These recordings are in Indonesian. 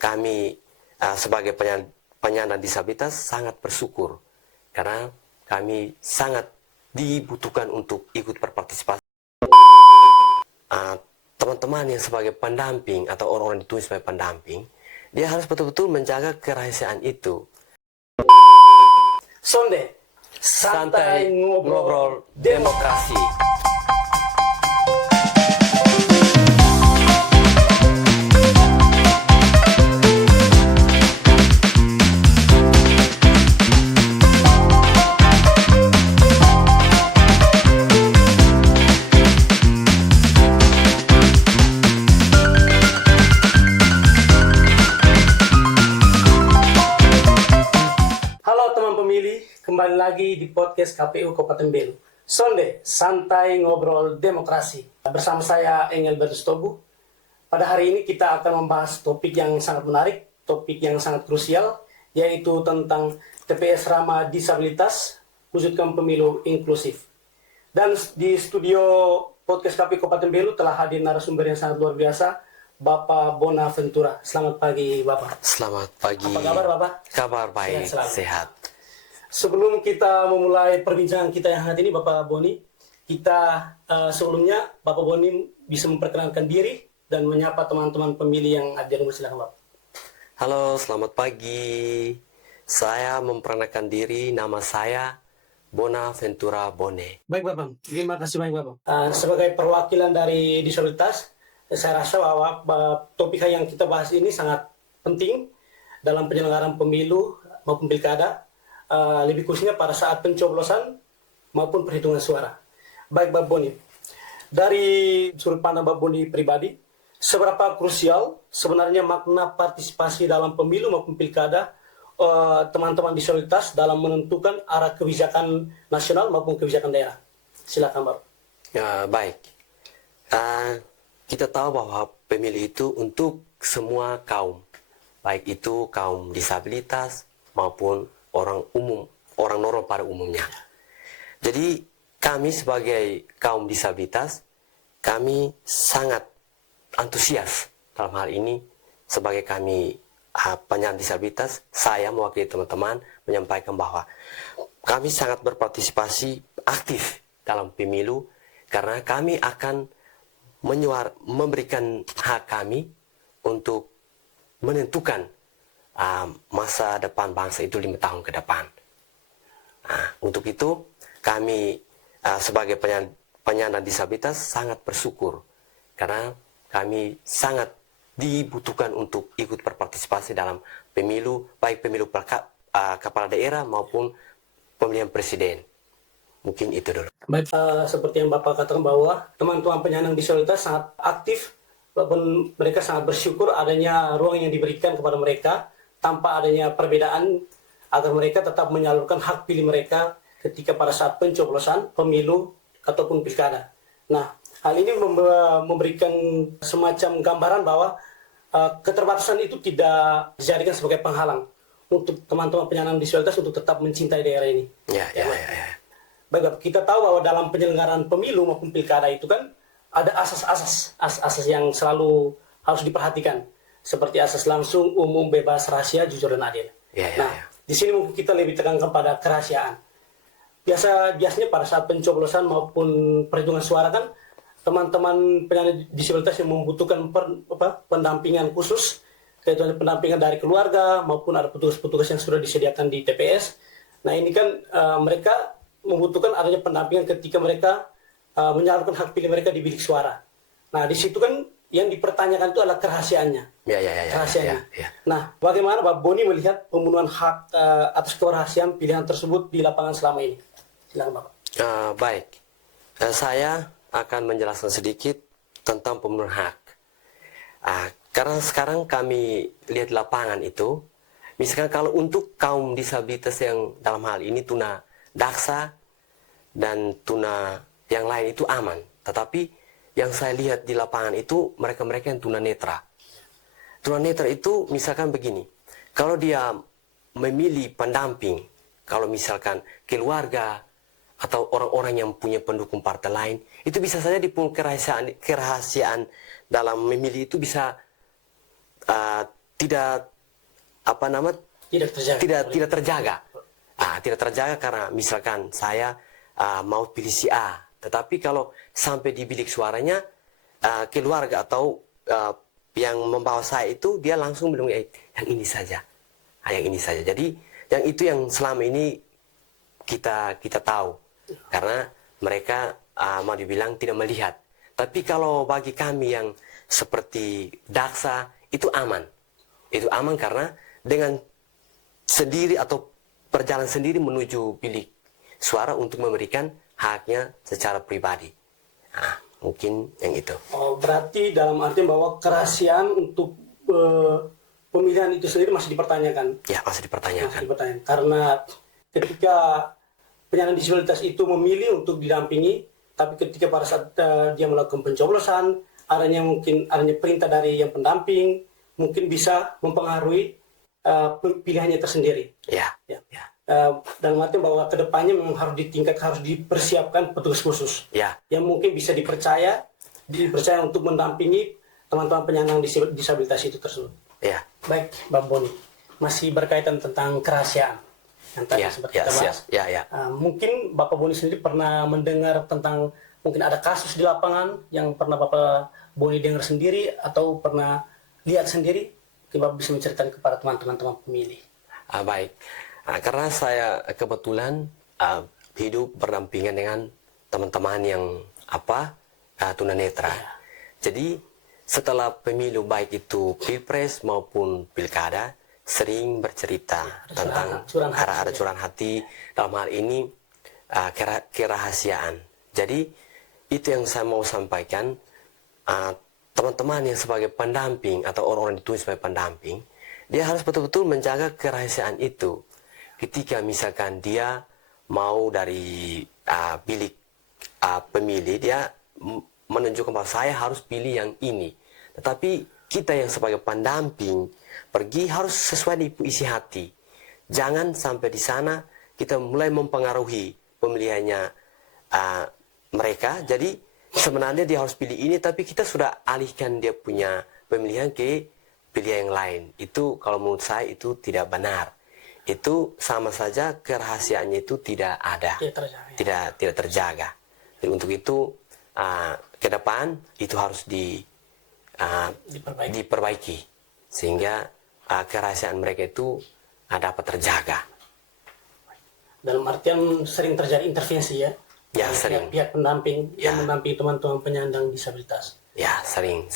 kami sebagai penyandang disabilitas sangat bersyukur karena kami sangat dibutuhkan untuk ikut berpartisipasi. Teman-teman yang sebagai pendamping atau orang-orang ditulis sebagai pendamping, dia harus betul-betul menjaga kerahasiaan itu. Sonde, santai ngobrol demokrasi. Kembali lagi di podcast KPU Kabupaten Belu. Sonde, santai ngobrol demokrasi. Bersama saya Engel Bertustobu. Pada hari ini kita akan membahas topik yang sangat menarik, topik yang sangat krusial, yaitu tentang TPS Ramah Disabilitas, wujudkan pemilu inklusif. Dan di studio podcast KPU Kabupaten Belu telah hadir narasumber yang sangat luar biasa, Bapak Bonaventura. Selamat pagi, Bapak. Selamat pagi. Apa kabar, Bapak? Kabar baik, sehat. Sebelum kita memulai perbincangan kita yang hari ini, Bapak Boni, sebelumnya Bapak Boni bisa memperkenalkan diri dan menyapa teman-teman pemilih yang ada di rumah. Silakan, Bapak. Halo, selamat pagi. Saya memperkenalkan diri, nama saya Bonaventura Bone. Baik, Bapak. Terima kasih banyak, Bapak. Sebagai perwakilan dari disabilitas, saya rasa bahwa topik yang kita bahas ini sangat penting dalam penyelenggaraan pemilu maupun pilkada. Lebih khususnya pada saat pencoblosan maupun perhitungan suara. Baik, Bapak Boni, dari sudut pandang Bapak Boni pribadi, seberapa krusial sebenarnya makna partisipasi dalam pemilu maupun pilkada teman-teman disabilitas dalam menentukan arah kebijakan nasional maupun kebijakan daerah? Silakan, Bapak. Baik, kita tahu bahwa pemilu itu untuk semua kaum, baik itu kaum disabilitas maupun orang umum, orang normal pada umumnya. Jadi kami sebagai kaum disabilitas, kami sangat antusias dalam hal ini. Sebagai kami penyandang disabilitas, saya mewakili teman-teman menyampaikan bahwa kami sangat berpartisipasi aktif dalam pemilu karena kami akan memberikan hak kami untuk menentukan masa depan bangsa itu 5 tahun ke depan. Untuk itu kami sebagai penyandang disabilitas sangat bersyukur karena kami sangat dibutuhkan untuk ikut berpartisipasi dalam pemilu, baik pemilu kepala daerah maupun pemilihan presiden. Mungkin itu dulu. Baik, seperti yang Bapak katakan bahwa teman-teman penyandang disabilitas sangat aktif, walaupun mereka sangat bersyukur adanya ruang yang diberikan kepada mereka tanpa adanya perbedaan agar mereka tetap menyalurkan hak pilih mereka ketika pada saat pencoblosan, pemilu, ataupun pilkada. Nah, hal ini memberikan semacam gambaran bahwa keterbatasan itu tidak dijadikan sebagai penghalang untuk teman-teman penyandang disabilitas untuk tetap mencintai daerah ini. Ya. Baik, kita tahu bahwa dalam penyelenggaraan pemilu maupun pilkada itu kan ada asas yang selalu harus diperhatikan. Seperti asas langsung, umum, bebas, rahasia, jujur, dan adil. Di sini mungkin kita lebih tekankan pada kerahasiaan. Biasanya pada saat pencoblosan maupun perhitungan suara kan, teman-teman penyandang disabilitas yang membutuhkan pendampingan khusus, yaitu pendampingan dari keluarga maupun ada petugas-petugas yang sudah disediakan di TPS. Nah, ini kan mereka membutuhkan adanya pendampingan ketika mereka menyalurkan hak pilih mereka di bilik suara. Nah, di situ kan yang dipertanyakan itu adalah kerahasiaannya. Kerahasiaannya. Nah, bagaimana Pak Boni melihat pemenuhan hak atas kerahasiaan pilihan tersebut di lapangan selama ini? Silakan, Bapak. Baik, saya akan menjelaskan sedikit tentang pemenuhan hak. Karena sekarang kami lihat lapangan itu, misalkan kalau untuk kaum disabilitas yang dalam hal ini tuna daksa dan tuna yang lain itu aman, tetapi yang saya lihat di lapangan itu mereka-mereka yang tunanetra. Tunanetra itu misalkan begini, kalau dia memilih pendamping, kalau misalkan keluarga atau orang-orang yang punya pendukung partai lain, itu bisa saja kerahasiaan dalam memilih itu bisa tidak apa nama Tidak terjaga. tidak terjaga. Tidak terjaga karena misalkan saya mau pilih si A, tetapi kalau sampai di bilik suaranya keluarga atau yang membawa saya itu dia langsung bilang yang ini saja, yang ini saja. Jadi yang itu yang selama ini kita tahu karena mereka mau dibilang tidak melihat. Tapi kalau bagi kami yang seperti Daksa itu aman. Itu aman karena dengan sendiri atau berjalan sendiri menuju bilik suara untuk memberikan haknya secara pribadi. Mungkin yang itu. Oh, berarti dalam artian bahwa kerahasiaan untuk pemilihan itu sendiri masih dipertanyakan. Ya, masih dipertanyakan. Karena ketika penyandang disabilitas itu memilih untuk didampingi, tapi ketika pada saat dia melakukan pencoblosan, adanya perintah dari yang pendamping, mungkin bisa mempengaruhi pilihannya tersendiri. Ya. Dalam arti bahwa kedepannya memang harus dipersiapkan petugas khusus. Ya. Yang mungkin bisa dipercaya untuk mendampingi teman-teman penyandang disabilitas itu tersebut. Ya. Baik, Mbak Boni, masih berkaitan tentang kerahasiaan yang tadi sempat kita bahas. Mungkin Bapak Boni sendiri pernah mendengar tentang mungkin ada kasus di lapangan yang pernah Bapak Boni dengar sendiri atau pernah lihat sendiri, Bapak bisa menceritakan kepada teman-teman pemilih. Baik, karena saya kebetulan hidup berdampingan dengan teman-teman yang tunanetra. Jadi setelah pemilu baik itu pilpres maupun pilkada sering bercerita tentang ada curahan hati dalam hal ini kerahasiaan. Jadi itu yang saya mau sampaikan, teman-teman yang sebagai pendamping atau orang-orang ditulis sebagai pendamping, dia harus betul-betul menjaga kerahasiaan itu. Ketika misalkan dia mau dari bilik pemilih, dia menunjukkan bahwa saya harus pilih yang ini. Tetapi kita yang sebagai pendamping pergi harus sesuai dengan isi hati. Jangan sampai di sana kita mulai mempengaruhi pemilihannya mereka. Jadi sebenarnya dia harus pilih ini, tapi kita sudah alihkan dia punya pemilihan ke pilihan yang lain. Itu kalau menurut saya itu tidak benar. Itu sama saja kerahasiaannya itu tidak ada, tidak terjaga. Jadi untuk itu ke depan itu harus diperbaiki sehingga kerahasiaan mereka itu dapat terjaga. Dalam artian sering terjadi intervensi ya? Ya, sering. Pihak pendamping yang mendampingi teman-teman penyandang disabilitas. Ya, sering.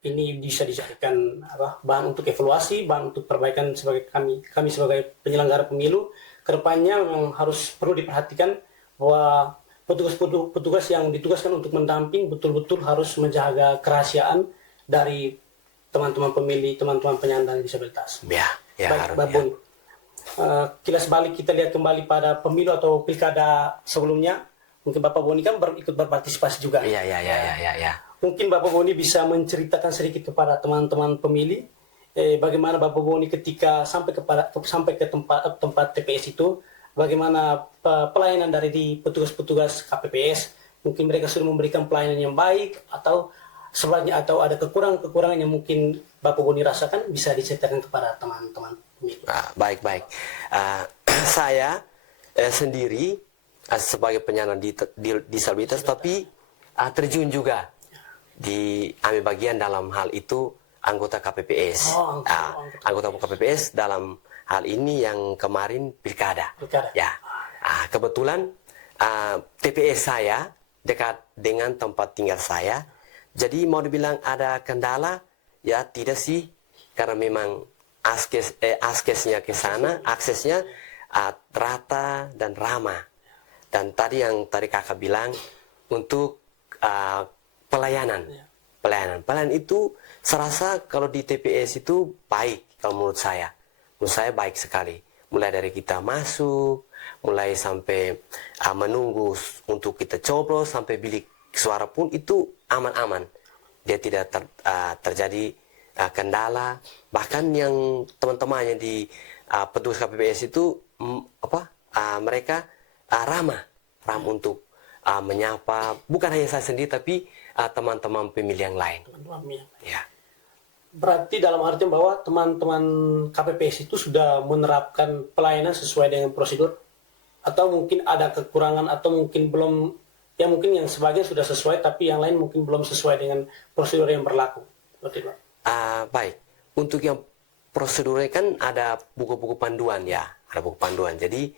Ini bisa dijadikan bahan untuk evaluasi, bahan untuk perbaikan sebagai kami sebagai penyelenggara pemilu. Kedepannya memang perlu diperhatikan bahwa petugas yang ditugaskan untuk mendamping betul-betul harus menjaga kerahasiaan dari teman-teman pemilih, teman-teman penyandang disabilitas. Baik, Mbak Boni. Kilas balik kita lihat kembali pada pemilu atau pilkada sebelumnya. Mungkin Bapak Boni kan ikut berpartisipasi juga. Iya. Mungkin Bapak Boni bisa menceritakan sedikit kepada teman-teman pemilih bagaimana Bapak Boni ketika sampai ke tempat TPS itu, bagaimana pelayanan dari petugas-petugas KPPS. Mungkin mereka sudah memberikan pelayanan yang baik atau sebaliknya, atau ada kekurangan yang mungkin Bapak Boni rasakan, bisa diceritakan kepada teman-teman pemilih. Baik. Saya sendiri sebagai penyandang disabilitas, tapi terjun juga ambil bagian dalam hal itu anggota KPPS. Anggota KPPS dalam hal ini yang kemarin pilkada. Ya, kebetulan TPS saya dekat dengan tempat tinggal saya. Jadi mau dibilang ada kendala, ya tidak sih, karena memang aksesnya ke sana, aksesnya rata dan ramah. Dan tadi kakak bilang untuk pelayanan itu serasa kalau di TPS itu baik. Kalau menurut saya baik sekali. Mulai dari kita masuk, mulai sampai menunggu untuk kita coblos sampai bilik suara pun itu aman-aman. Dia tidak terjadi kendala. Bahkan yang teman-teman yang di petugas KPPS itu mereka ramah untuk menyapa, bukan hanya saya sendiri tapi teman-teman pemilih yang lain. Ya. Berarti dalam artian bahwa teman-teman KPPS itu sudah menerapkan pelayanan sesuai dengan prosedur, atau mungkin ada kekurangan, atau mungkin belum, ya mungkin yang sebagian sudah sesuai tapi yang lain mungkin belum sesuai dengan prosedur yang berlaku. Betul, Pak? Baik, untuk yang prosedurnya kan ada buku-buku panduan ya, ada buku panduan. Jadi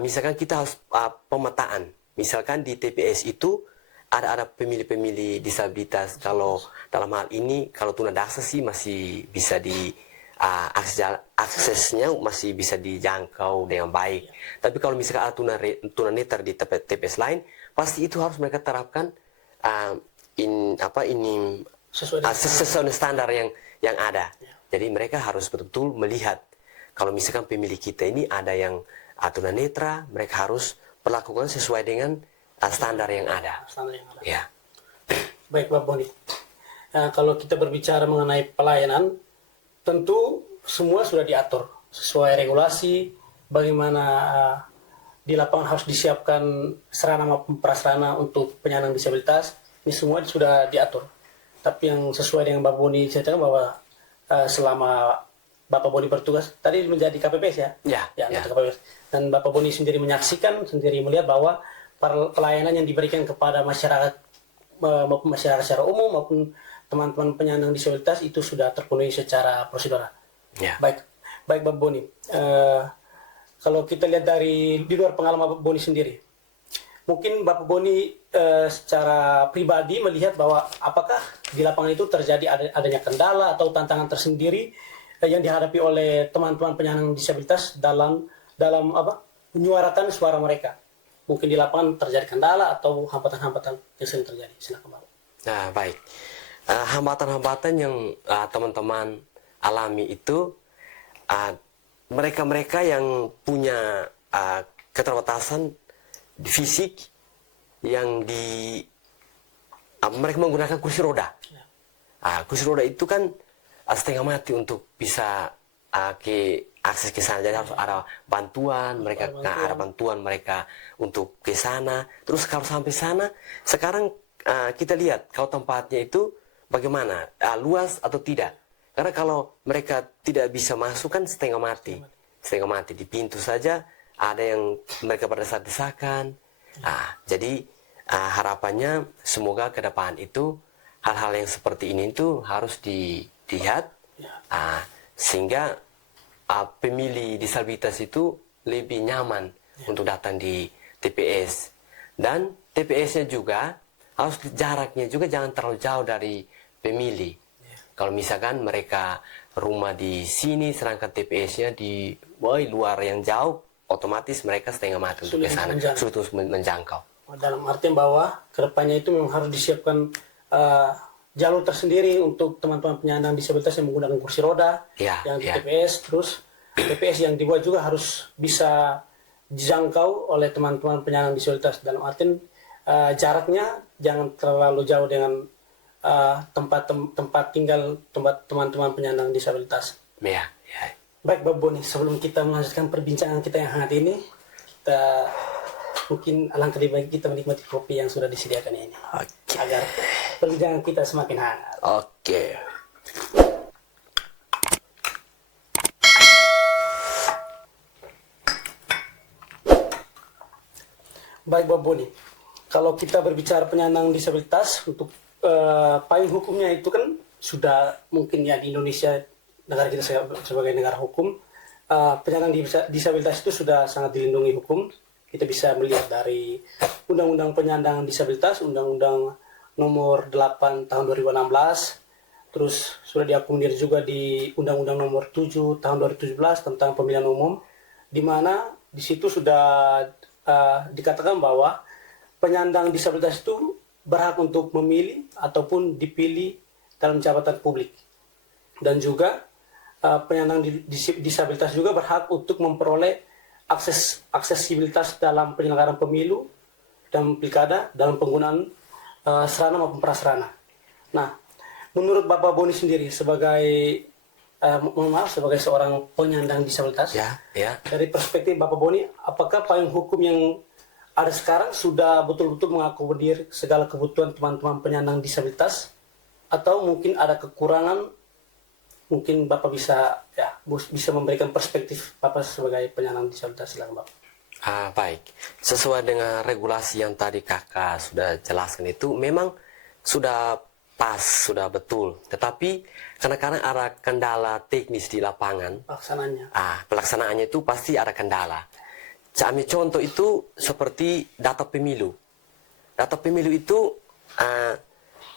misalkan kita harus pemetaan, misalkan di TPS itu ada pemilih-pemilih disabilitas. Kalau dalam hal ini, kalau tunadaksa sih masih bisa di aksesnya masih bisa dijangkau dengan baik. Tapi kalau misalkan ada tunanetra di TPS lain, pasti itu harus mereka terapkan ini sesuai standar yang ada. Jadi mereka harus betul-betul melihat kalau misalkan pemilih kita ini ada yang tunanetra, mereka harus perlakukan sesuai dengan standar yang ada. Standar yang ada. Ya. Baik, Pak Boni. Kalau kita berbicara mengenai pelayanan, tentu semua sudah diatur sesuai regulasi, bagaimana di lapangan harus disiapkan sarana maupun prasarana untuk penyandang disabilitas. Ini semua sudah diatur. Tapi yang sesuai dengan Bapak Boni ceritakan bahwa selama Bapak Boni bertugas tadi menjadi KPPS ya? Ya. KPPS. Dan Bapak Boni sendiri menyaksikan, sendiri melihat bahwa pelayanan yang diberikan kepada masyarakat maupun masyarakat secara umum maupun teman-teman penyandang disabilitas itu sudah terpenuhi secara prosedural. Ya. Baik Bapak Boni. Kalau kita lihat di luar pengalaman Bapak Boni sendiri, mungkin Bapak Boni secara pribadi melihat bahwa apakah di lapangan itu terjadi adanya kendala atau tantangan tersendiri yang dihadapi oleh teman-teman penyandang disabilitas dalam menyuarakan suara mereka. Mungkin di lapangan terjadi kendala atau hambatan-hambatan yang sering terjadi. Silakan, Pak. Nah, baik. Hambatan-hambatan yang teman-teman alami itu mereka-mereka yang punya keterbatasan fisik yang mereka menggunakan kursi roda. Kursi roda itu kan setengah mati untuk bisa akses ke sana. Jadi harus ada bantuan mereka untuk ke sana. Terus kalau sampai sana, sekarang kita lihat kalau tempatnya itu bagaimana, luas atau tidak. Karena kalau mereka tidak bisa masuk kan setengah mati di pintu saja ada yang mereka pada saat desakan. Jadi harapannya semoga ke depan itu hal-hal yang seperti ini itu harus dilihat sehingga pemilih disabilitas itu lebih nyaman untuk datang di TPS. Dan TPS-nya juga harus jaraknya juga jangan terlalu jauh dari pemilih. Kalau misalkan mereka rumah di sini sedangkan TPS-nya di luar yang jauh, otomatis mereka setengah mati untuk ke sana, sulit untuk menjangkau. Dalam artian bahwa kedepannya itu memang harus disiapkan jalur tersendiri untuk teman-teman penyandang disabilitas yang menggunakan kursi roda, yang di TPS, terus TPS yang dibuat juga harus bisa dijangkau oleh teman-teman penyandang disabilitas. Dalam artian jaraknya jangan terlalu jauh dengan tempat tinggal teman-teman penyandang disabilitas. Baik, Bapak Boni, sebelum kita melanjutkan perbincangan kita yang hangat ini, mungkin alangkah lebih baik kita menikmati kopi yang sudah disediakan ini. Agar perbincangan kita semakin hangat. Baik, Bapak Boni, kalau kita berbicara penyandang disabilitas, untuk payung hukumnya itu kan sudah mungkin ya di Indonesia, negara kita sebagai negara hukum, penyandang disabilitas itu sudah sangat dilindungi hukum. Kita bisa melihat dari Undang-Undang Penyandang Disabilitas, Undang-Undang Nomor 8 Tahun 2016, terus sudah diakomodir juga di Undang-Undang Nomor 7 Tahun 2017 tentang pemilihan umum, di mana di situ sudah dikatakan bahwa penyandang disabilitas itu berhak untuk memilih ataupun dipilih dalam jabatan publik, dan juga penyandang disabilitas juga berhak untuk memperoleh aksesibilitas dalam penyelenggaraan pemilu dan pilkada dalam penggunaan sarana maupun prasarana. Nah, menurut Bapak Boni sendiri sebagai sebagai seorang penyandang disabilitas, dari perspektif Bapak Boni, apakah payung hukum yang ada sekarang sudah betul-betul mengakomodir segala kebutuhan teman-teman penyandang disabilitas, atau mungkin ada kekurangan mungkin Bapak bisa bisa memberikan perspektif Bapak sebagai penyandang disabilitas. Silakan Bapak. Baik, sesuai dengan regulasi yang tadi kakak sudah jelaskan itu memang sudah pas, sudah betul. Tetapi kadang-kadang ada kendala teknis di lapangan. Pelaksanaannya itu pasti ada kendala. Ambil contoh itu seperti data pemilu. Data pemilu itu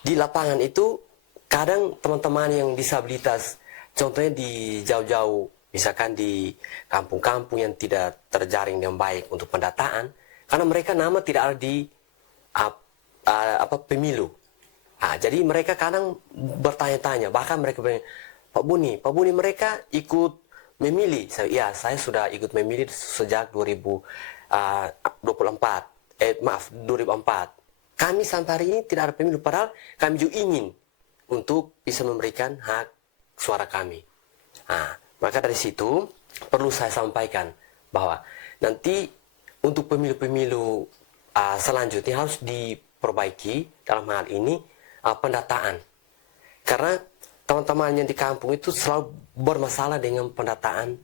di lapangan itu kadang teman-teman yang disabilitas, contohnya di jauh-jauh, misalkan di kampung-kampung yang tidak terjaring dengan baik untuk pendataan, karena mereka nama tidak ada di pemilu. Jadi mereka kadang bertanya-tanya, bahkan mereka bilang, Pak Buni mereka ikut memilih. Saya sudah ikut memilih sejak 2004. Kami sampai hari ini tidak ada pemilu, padahal kami juga ingin untuk bisa memberikan hak suara kami. Maka dari situ perlu saya sampaikan bahwa nanti untuk pemilu-pemilu selanjutnya harus diperbaiki dalam hal ini pendataan. Karena teman-teman yang di kampung itu selalu bermasalah dengan pendataan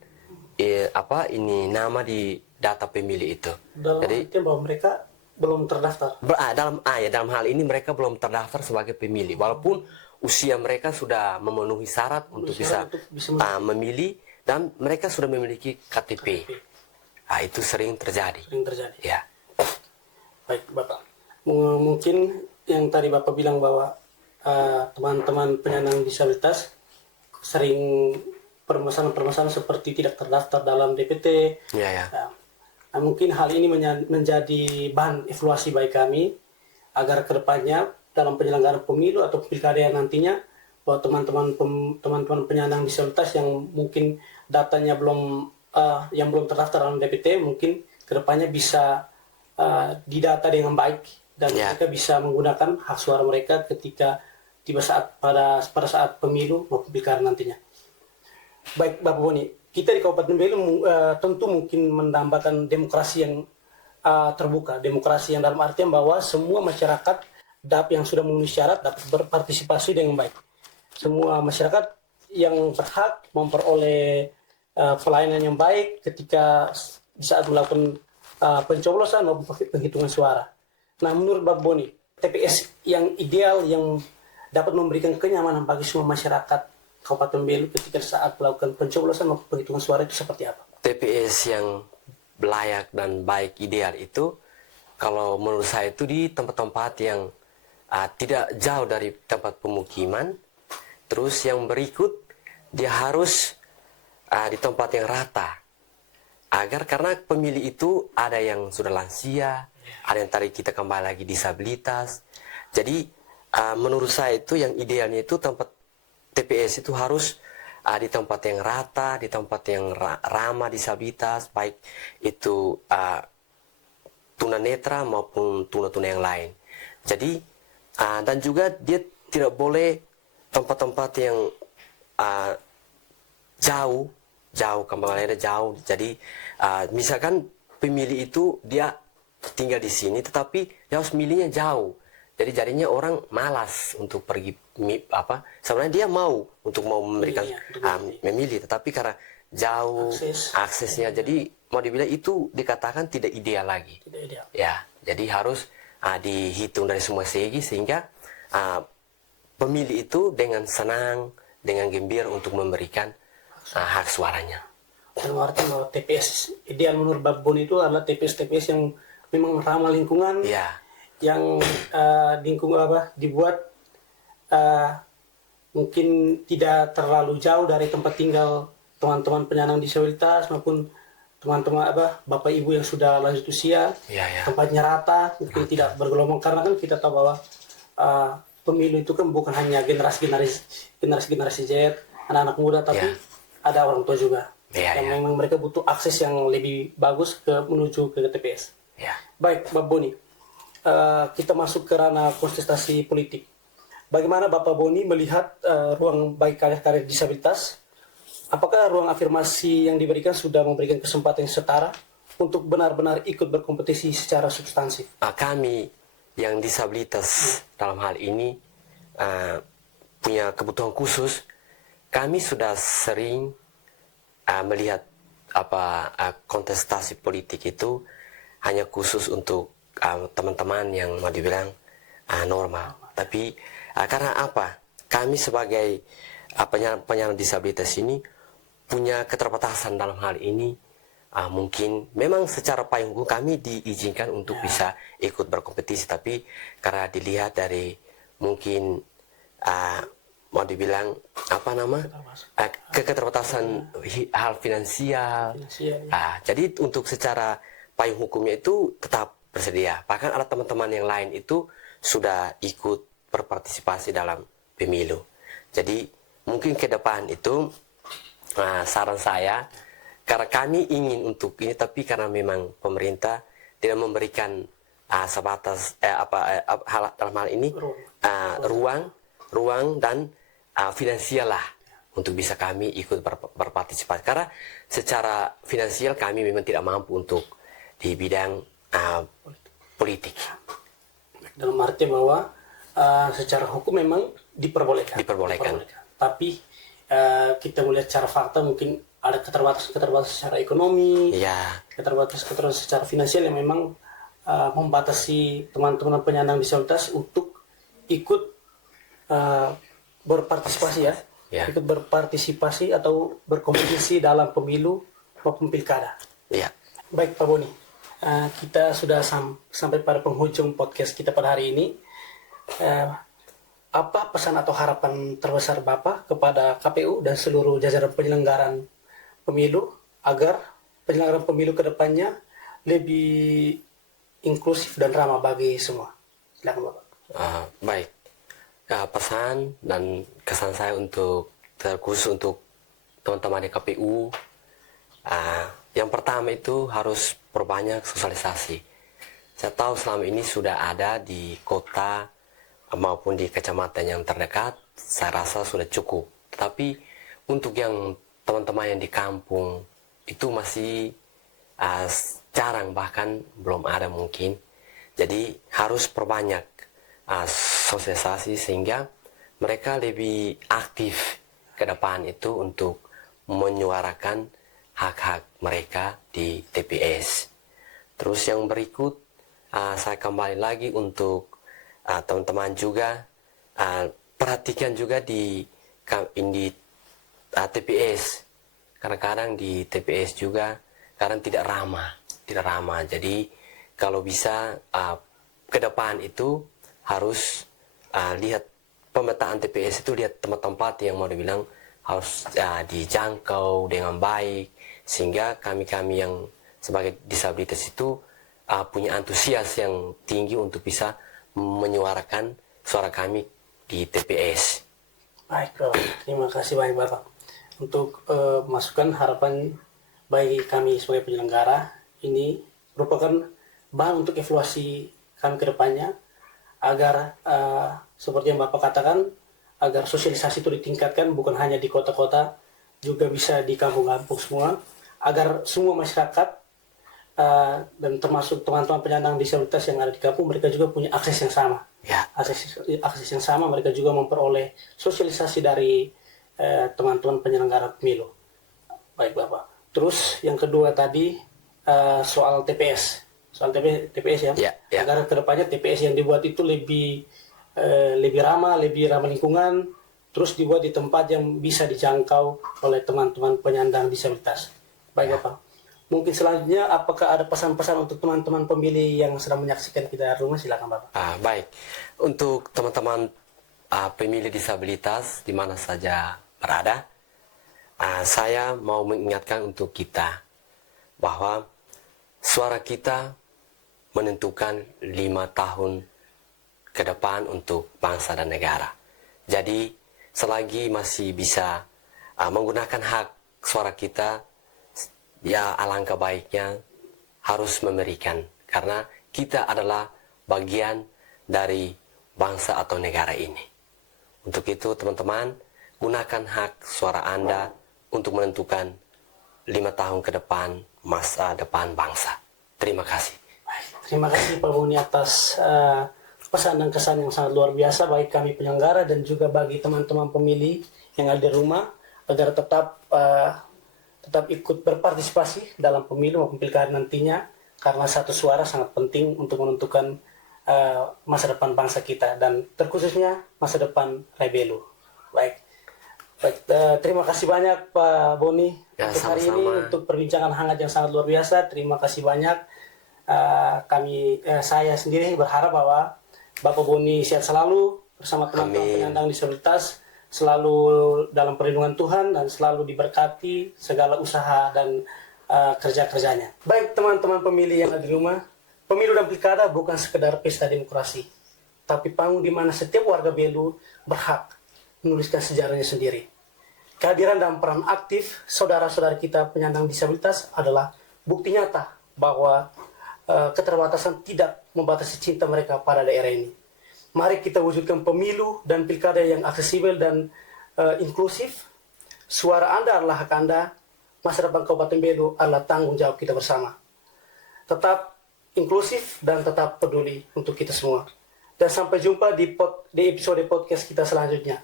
nama di data pemilih itu. Jadi bahwa mereka belum terdaftar. Dalam hal ini mereka belum terdaftar sebagai pemilih, walaupun usia mereka sudah memenuhi syarat untuk bisa memilih dan mereka sudah memiliki KTP. Itu sering terjadi. Ya. Baik, Bapak. Mungkin yang tadi Bapak bilang bahwa teman-teman penyandang disabilitas sering permasalahan-permasalahan seperti tidak terdaftar dalam DPT. Mungkin hal ini menjadi bahan evaluasi bagi kami agar kedepannya dalam penyelenggaraan pemilu atau pilkada nantinya, bahwa teman-teman penyandang disabilitas yang mungkin datanya belum terdaftar dalam DPT, mungkin kedepannya bisa didata dengan baik dan mereka bisa menggunakan hak suara mereka ketika pada saat pemilu maupun pilkada nantinya. Baik, Bapak Boni, kita di Kabupaten Belu tentu mungkin mendambakan demokrasi yang terbuka, demokrasi yang dalam artian bahwa semua masyarakat yang sudah memenuhi syarat dapat berpartisipasi dengan baik. Semua masyarakat yang berhak memperoleh pelayanan yang baik ketika saat melakukan pencoblosan maupun penghitungan suara. Nah, menurut Bapak Boni, TPS yang ideal yang dapat memberikan kenyamanan bagi semua masyarakat Kabupaten Belu ketika saat melakukan pencoblosan maupun penghitungan suara itu seperti apa? TPS yang layak dan baik ideal itu, kalau menurut saya itu di tempat-tempat yang tidak jauh dari tempat pemukiman. Terus yang berikut, dia harus di tempat yang rata. Karena pemilih itu ada yang sudah lansia, ada yang tadi kita kembali lagi disabilitas. Jadi menurut saya itu yang idealnya itu tempat TPS itu harus di tempat yang rata, di tempat yang ramah disabilitas, baik itu tunanetra maupun tuna-tuna yang lain. Jadi dan juga dia tidak boleh tempat-tempat yang jauh kembali jauh. Jadi misalkan pemilih itu dia tinggal di sini, tetapi dia harus milihnya jauh. Jadi jadinya orang malas untuk pergi sebenarnya dia mau memberikan memilih, tetapi karena jauh aksesnya, jadi mau dibilang itu dikatakan tidak ideal lagi. Ya, jadi harus dihitung dari semua segi sehingga pemilih itu dengan senang, dengan gembira untuk memberikan hak suaranya. Dalam arti bahwa TPS ideal menurut Bapak Boni itu adalah TPS yang memang ramah lingkungan, yang dibuat mungkin tidak terlalu jauh dari tempat tinggal teman-teman penyandang disabilitas maupun teman-teman bapak ibu yang sudah lanjut usia, tempatnya rata, mungkin tidak bergelombang, karena kan kita tahu bahwa pemilu itu kan bukan hanya generasi Z, anak-anak muda, tapi ada orang tua juga yang memang mereka butuh akses yang lebih bagus menuju ke TPS. Baik, Bapak Boni, kita masuk ke ranah kontestasi politik. Bagaimana Bapak Boni melihat ruang bagi karya-karya disabilitas? Apakah ruang afirmasi yang diberikan sudah memberikan kesempatan yang setara untuk benar-benar ikut berkompetisi secara substansif? Kami yang disabilitas dalam hal ini punya kebutuhan khusus, kami sudah sering melihat kontestasi politik itu hanya khusus untuk teman-teman yang mau dibilang normal. Tapi karena apa? Kami sebagai penyandang disabilitas ini punya keterbatasan dalam hal ini. Mungkin memang secara payung hukum kami diizinkan untuk bisa ikut berkompetisi, tapi karena dilihat dari mungkin mau dibilang keterbatasan hal finansial. Jadi untuk secara payung hukumnya itu tetap bersedia. Bahkan ada teman-teman yang lain itu sudah ikut berpartisipasi dalam pemilu. Jadi mungkin ke depan itu saran saya, karena kami ingin untuk ini, tapi karena memang pemerintah tidak memberikan sebatas dalam hal ini ruang dan finansial lah untuk bisa kami ikut berpartisipasi. Karena secara finansial kami memang tidak mampu untuk di bidang politik. Dalam arti bahwa secara hukum memang diperbolehkan. Tapi kita melihat secara fakta mungkin ada keterbatasan secara ekonomi, keterbatasan secara finansial yang memang membatasi teman-teman penyandang disabilitas untuk ikut berpartisipasi ikut berpartisipasi atau berkompetisi dalam pemilu maupun pilkada. Baik Pak Boni, kita sudah sampai pada penghujung podcast kita pada hari ini. Apa pesan atau harapan terbesar Bapak kepada KPU dan seluruh jajaran penyelenggaraan pemilu agar penyelenggaraan pemilu ke depannya lebih inklusif dan ramah bagi semua? Silakan Bapak. Baik. Pesan dan kesan saya terkhusus untuk teman-teman di KPU, yang pertama itu harus perbanyak sosialisasi. Saya tahu selama ini sudah ada di kota maupun di kecamatan yang terdekat, saya rasa sudah cukup. Tapi untuk yang teman-teman yang di kampung itu masih jarang, bahkan belum ada mungkin. Jadi harus perbanyak sosialisasi sehingga mereka lebih aktif ke depan itu untuk menyuarakan hak-hak mereka di TPS. Terus yang berikut, saya kembali lagi untuk teman-teman juga perhatikan juga di TPS. Kadang-kadang di TPS juga kadang tidak ramah. Jadi kalau bisa ke depan itu harus lihat pemetaan TPS itu, lihat tempat-tempat yang mau dibilang harus dijangkau dengan baik, sehingga kami yang sebagai disabilitas itu punya antusias yang tinggi untuk bisa menyuarakan suara kami di TPS. Baik Bapak, terima kasih banyak Bapak untuk masukan harapan bagi kami sebagai penyelenggara. Ini merupakan bahan untuk evaluasi kami ke depannya agar seperti yang Bapak katakan, agar sosialisasi itu ditingkatkan bukan hanya di kota-kota, juga bisa di kampung-kampung semua, agar semua masyarakat dan termasuk teman-teman penyandang disabilitas yang ada di kampung, mereka juga punya akses yang sama. Akses yang sama, mereka juga memperoleh sosialisasi dari teman-teman penyelenggara pemilu. Baik Bapak. Terus yang kedua tadi soal TPS. Soal TPS agar kedepannya TPS yang dibuat itu lebih ramah lingkungan, terus dibuat di tempat yang bisa dijangkau oleh teman-teman penyandang disabilitas. Baik Bapak. Mungkin selanjutnya apakah ada pesan-pesan untuk teman-teman pemilih yang sedang menyaksikan kita di rumah? Silakan Bapak. Baik. Untuk teman-teman pemilih disabilitas di mana saja berada, saya mau mengingatkan untuk kita bahwa suara kita menentukan 5 tahun ke depan untuk bangsa dan negara. Jadi selagi masih bisa menggunakan hak suara kita, ya alangkah baiknya harus memberikan, karena kita adalah bagian dari bangsa atau negara ini. Untuk itu teman-teman, gunakan hak suara Anda untuk menentukan 5 tahun ke depan masa depan bangsa. Terima kasih. Terima kasih Pak Boni atas pesan dan kesan yang sangat luar biasa bagi kami penyelenggara dan juga bagi teman-teman pemilih yang ada di rumah. agar tetap ikut berpartisipasi dalam pemilu maupun pilkada nantinya, karena satu suara sangat penting untuk menentukan masa depan bangsa kita dan terkhususnya masa depan Rebelu. Baik, terima kasih banyak Pak Boni untuk hari ini, untuk perbincangan hangat yang sangat luar biasa. Terima kasih banyak. Saya sendiri berharap bahwa Bapak Boni sehat selalu bersama teman-teman penyandang disabilitas, selalu dalam perlindungan Tuhan dan selalu diberkati segala usaha dan kerja-kerjanya. Baik teman-teman pemilih yang ada di rumah, pemilu dan pilkada bukan sekedar pesta demokrasi, tapi panggung di mana setiap warga Belu berhak menuliskan sejarahnya sendiri. Kehadiran dan peran aktif saudara-saudara kita penyandang disabilitas adalah bukti nyata bahwa keterbatasan tidak membatasi cinta mereka pada daerah ini. Mari kita wujudkan pemilu dan pilkada yang aksesibel dan inklusif. Suara Anda adalah hak Anda. Masa depan Kabupaten Belu adalah tanggung jawab kita bersama. Tetap inklusif dan tetap peduli untuk kita semua. Dan sampai jumpa di episode podcast kita selanjutnya.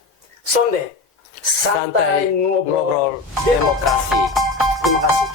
Sonde, santai ngobrol demokrasi. Terima kasih.